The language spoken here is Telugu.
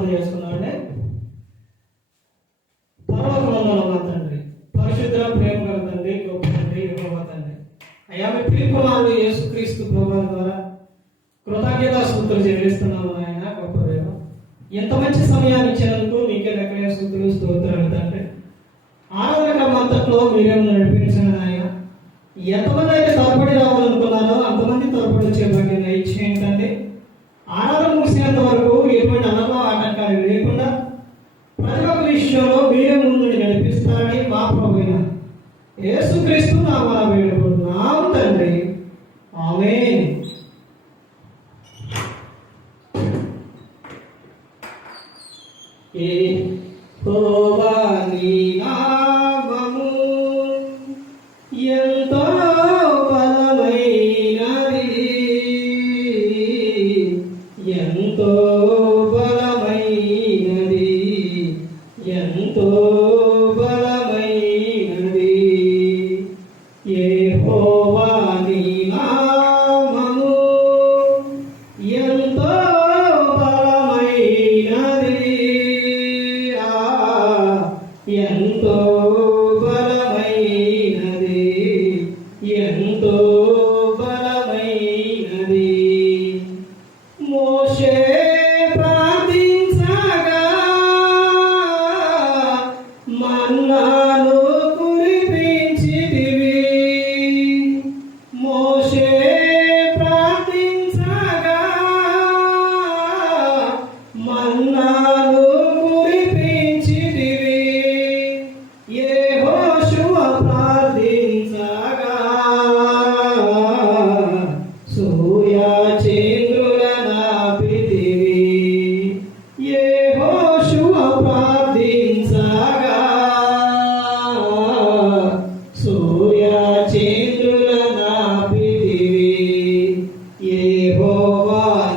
ప్రార్థన చేసుకున్నామంటే పరలోకంలో ఉన్న తండ్రి పరిశుద్ధ ప్రేమ గల తండ్రి గొప్ప తండ్రి యహోవా తండ్రి. అయ్యా మీ పిలుపురాలు యేసుక్రీస్తు ప్రభావం ద్వారా కృతజ్ఞత సూత్రులు చెల్లిస్తున్నాము ఆయన గొప్ప దేవ. ఎంత మంచి సమయాన్ని ఇచ్చినందుకు మీకే రకమైన సూత్రులు స్తోత్రాలు తండ్రి. ఆరాధన అంతట్లో మీరేమో నడిపించిన ఆయన ఎంతమంది అయితే తరబడి రావాలనుకున్నారు యేసుక్రీస్తు నామా వేడుకున్నాము తండ్రి. ఆమె ఏ హోవాని నామము ఎంతో బలమైనది. ఎంతో Allah. Jehovah.